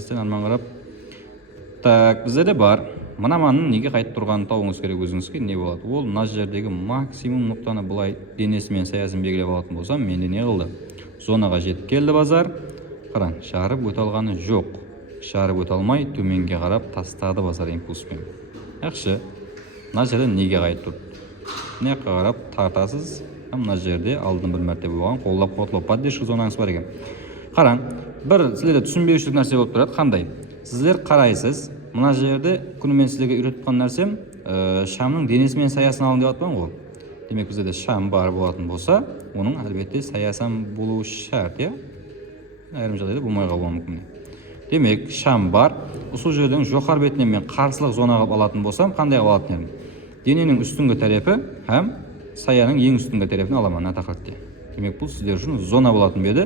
Сен арман қарап. Так, бізде де бар. Мына манның неге қайтып тұрғанын табуыңыз керек өзіңізге. Не болады? Ол мына жердегі максимум нұқтаны былай денесімен саясын белгілеп алатын болсам, менде не қылды? Зонаға жетіп келді базар. Қараң, шарып өте алғаны жоқ. Шарып өте алмай төменге қарап тастады базар импульспен. Яқшы. Мына жерде неге қайтып тұрды? Мына жаққа қарап тартасыз. Мына жерде алдын бір мәртебе болған, қолдап қотылып поддержка зонаңыз бар екен. Қараң, бір сіздерде түсінбеушілік нәрсе болып тұрады. Қандай? Сіздер қарайсыз, мына жерде күнімен сіздерге үйретіп қалған нәрсем, шамның денесімен саясын алың деп атпан ғой. Демек бізде шам бар болатын болса, оның әлбетте саясан болуы шарт, иә? Айрым жағдайда болмай қалуы мүмкін. Демек, шам бар. Сол жердің жоғары бетінен мен қарсылық зонаға алатын болсам, қандай алатын едім? Дененің үстіңгі тарапы һәм саяның ең үстіңгі тарапын аламын мына тақырыпта. Демек, бұл сіздер үшін зона болатын беді.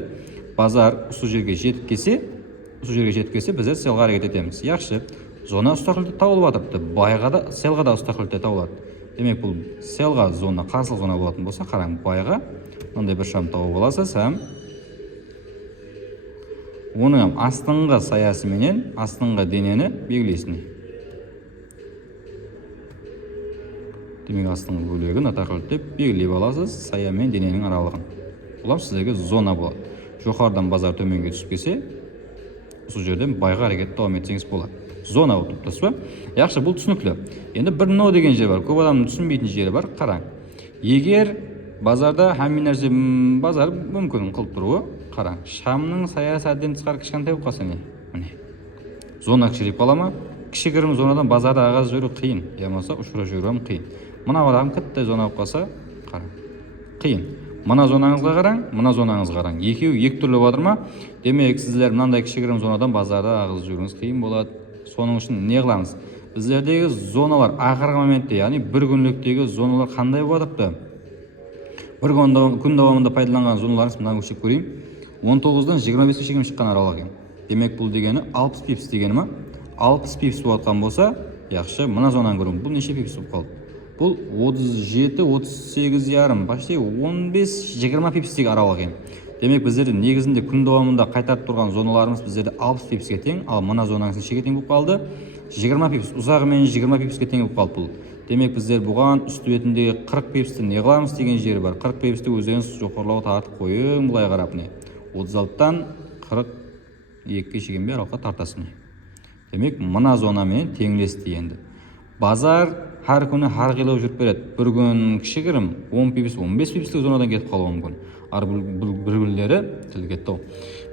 Базар осы жерге жетіп келсе, біздер селға әрекет етеміз. Яқшы, зона ұстақылды табылып жатырды. Байға да, селға да ұстақылды табылады. Демек, бұл селға зона, қарсылық зона болатын болса, қараң, байға мынандай бір шам тауып аласыз, һәм оның астыңғы саясы менен астыңғы денені белгілейсің. Демек, астыңғы бөлігін атақылды белгілеп аласыз, сая мен дененің аралығын. Бұлар сіздерге зона болады. Жоғарыдан базар төменге түсіп келсе, сол жерден байға әрекет давам етсеңіз болады. Зона болып тұрсыз ба? Яқшы, бұл түсінікті. Енді бір но деген жер бар. Көп адамның түсінбейтін жері бар. Қараң. Егер базарда һәм нәрсе базар мүмкін қылып тұруы, қараң. Шамның саясы әдден тысқары кішкентай болып қалса не? Міне. Зона кішірейіп қала ма? Кішігірім зонадан базарда ағаз жүру қиын. Ямаса ұшыра жүру қиын. Мына қарағым кітті зона болып қалса, қараң. Қиын. Мына зонаңызға қараң, мына зонаңызға қараң. Екеуі екі түрлі батыр ма? Демек, сіздер мынандай кішігірім зонадан базарда ағыз жүруіңіз қиын болады. Соның үшін не қыламыз? Біздердегі зоналар ақырғы моментте, яғни бір күнліктегі зоналар қандай болатыпты? Бір күн давамында пайдаланған зоналарыңыз мына өшіп көрейін. 19-дан 25-ке шейін шыққан аралық екен. Демек, бұл дегені 60 пипс дегені ма? 60 пипс болатқан болса, яқшы, мына зонаның көріңіз. Бұл неше пипс болып қалды? Бұл 37-38 ярым, почти 15-20 пипстегі аралық екен. Демек, біздерде негізінде күн давамында қайтарып тұрған зоналарымыз біздерде 60 пипске тең, ал мына зонаңыз нешеге тең болып қалды? 20 пипс, ұзағымен 20 пипске тең болып қалды бұл. Демек, біздер бұған үсті бетіндегі 40 пипсті не қыламыз деген жері бар. 40 пипсті өздеріңіз жоғарылауға тартып қойың, бұлай қарап не. 36-тан 42-ге шейін аралыққа тартасың. Демек, мына зонамен теңелесті енді. Базар әр күні әрқилау жүріп береді. Bir күн кішігірім 10 пипс, 15 пипстік зонадан кетіп қалуы мүмкін. Bir күнлері тіл кетті.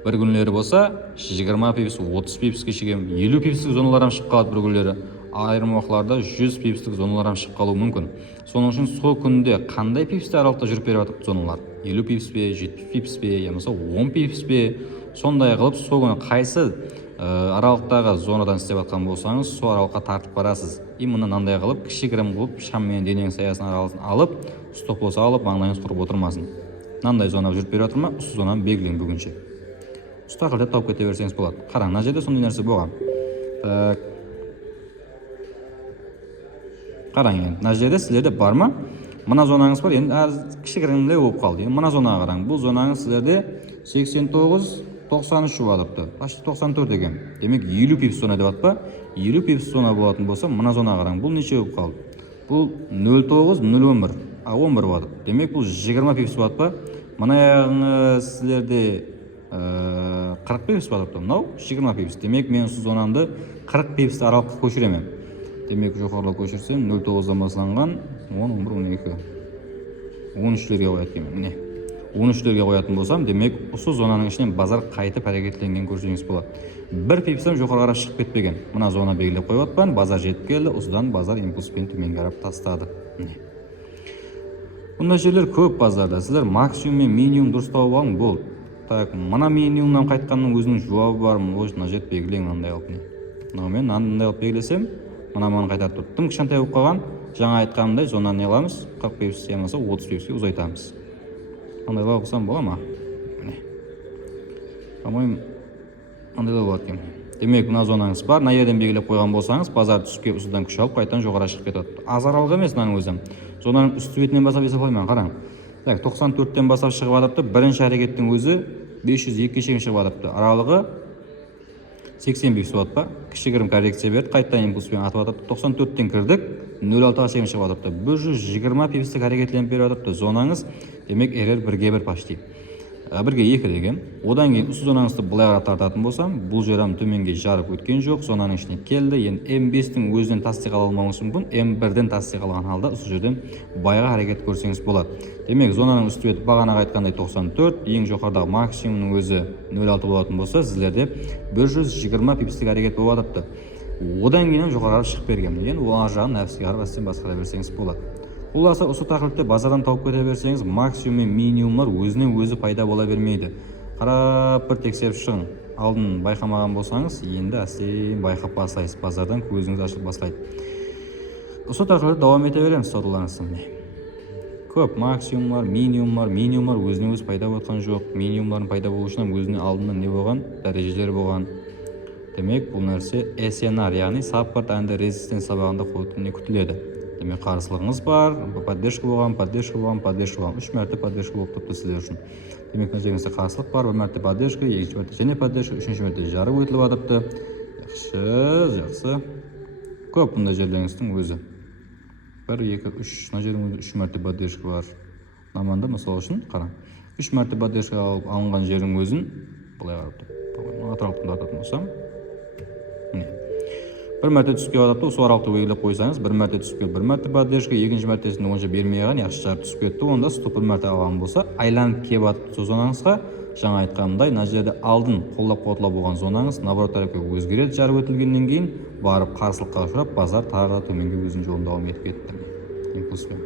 Bir күнлері болса 20 пипс, 30 пипске шейін 50 пипстік зоналардан шығып қалады бір күнлері. Айырым уақытларда 100 пипстік зоналардан шығып қалуы мүмкін. Соның үшін сол күнде қандай пипсте аралықта жүріп беріп жатыр зоналар? 50 пипс пе, 70 пипс пе, ямаса 10 пипс пе? Сондай қылып сол күні қайсы аралықтағы зонадан істеп жатқан болсаңыз, сол аралыққа тартып барасыз. И мынандай қылып, кішігірім қылып, шам мен дененің саясын аралығын алып, стоп болса алып, маңдайыңыз құрып отырмасын. Мынандай зона жүріп беріп жатыр ма? Осы зонаны белгілең бүгінше. Ұстақылды тауып кете берсеңіз болады. Қараң, мына жерде сондай нәрсе болған. Қараң, енді мына жерде сіздерде бар ма? Мына зонаңыз бар, енді кішігірімдей болып қалды. Мына зонаға қараң. Бұл зонаңыз сіздерде 89-93 болатыпты. Почти 94 екен. Демек 50 пипс зона деп атпа? 50 пипс зона болатын болса, мына зонаға қараң. Бұл неше болып қалды? Бұл 0,9-0,11. 11 болатып. Демек бұл 20 пипс болатпа? Мына сіздерде 40 пипс болатыпты. Мынау 20 пипс. Демек мен осы зонамды 40 пипс аралыққа көшіремін. Демек жоғарылау көшірсем 0,9-дан басыланған 10, 11, 12, 13-лерге қояды екен. Міне. 13-лерге қоятын болсам, демек осы зонаның ішінен базар қайтып әрекетленген көрсеңіз болады. Бір пипстен жоғары қарап шығып кетпеген. Мына зона белгілеп қойып атпан, базар жетіп келді, осыдан базар импульспен төмен қарап тастады. Бұндай жерлер көп базарда. Сіздер максимум мен минимум дұрыс тауып алың болды. Так, мына минимумнан қайтқанның өзінің жауабы бар. Мына жер белгілең мынандай алып не. Мынаумен мынандай алып белгілесем, мына қайтарып тұр. Тым кішкентай болып қалған, жаңа айтқанымдай зонаны не аламыз? 40 пипс ямаса 30 пипске ұзайтамыз. Андайлар қылсам бола ма? По-моему, андайлар болады екен. Демек, мына зонаңыз бар. Мына жерден белгілеп қойған болсаңыз, базар түсіп осыдан күш алып, қайтадан жоғары шығып кетеді. Аз аралық емес мынаның өзі. Зонаның үсті бетінен басап есептеймін, қараң. 94-тен басап шығып жатыпты. Бірінші әрекеттің өзі 502-ге шейін шығып жатыпты. Аралығы 85 түсіп жатыр ба? Кішігірім коррекция берді, қайтадан импульспен атып жатыр. 94-тен кірдік, 0.6-ға шейін шығып жатыр. 120 пипстік әрекетленіп беріп жатыр. Зонаңыз демек RR 1-ге 1 почти. 1-ге 2 деген. Одан кейін осы зонаңызды былай қарап тартатын болсам, бұл жерім төменге жарып өткен жоқ, зонаның ішіне келді. Енді М5-тің өзінен тасти қала алмауыңыз мүмкін. М1-ден тасти қалған халда осы жерден байға әрекет көрсеңіз болады. Демек, зонаның үсті беті бағанаға айтқандай 94, ең жоғарыдағы максимумның өзі 0.6 болатын болса, сіздерде 120 пипстік әрекет болып жатыпты. Одан кейін жоғарыға шығып берген. Енді ол ар жағын нәпсіге қарап астен басқара берсеңіз болады. Оласа осы тақырыпты базардан тауып кете берсеңіз, максимум мен минимумлар өзінен өзі пайда бола бермейді. Қарап бір тексеріп шығың. Алдын байқамаған болсаңыз, енді әстен байқап бастайсыз. Базардан көзіңіз ашылып бастайды. Осы тақырыпты давам ете береміз саудаларыңыздың. Көп максимумлар, минимумлар өзінен өзі пайда болған жоқ. Минимумлардың пайда болу үшін өзіне алдынан не болған? Дәрежелер болған. Демек, бұл нәрсе SNR, яғни саппорт әнді резистенс сабағында күтіледі. Демек, қарсылығыңыз бар, поддержка болған. 3 мәрте поддержка болып тұрыпты сіздер үшін. Демек, мына жеріңізде қарсылық бар, 1 мәрте поддержка, 2 мәрте және поддержка, 3 мәрте жарып өтіліп жатыпты. Жақсы. Көп бұндай жерлеріңіздің өзі. 1, 2, 3, мына жеріңізде 3 мәрте поддержка бар. Наманда, мысал үшін, қараң. 3 мәрте поддержка алынған жердің өзін былай қарап атыралықтың ататын болсам. 1 мәрте түсіп келіп жатыпты, осы аралықты белгілеп қойсаңыз, 1 мәрте түсіп келіп, 1 мәрте поддержка, екінші мәртесінде онша бермей қалған, яқшы жарып түсіп кетті, онда стоп 1 мәрте алған болса, айланып келіп жатыпты зонаңызға. Жаңа айтқанымдай, мына жерде алдын қолдап болған зонаңыз наоборот тарапқа өзгереді, жарып өтілгеннен кейін барып қарсылыққа ұшырап, базар тағы да төменге өзінің жолын давам етіп кетті. Импульспен.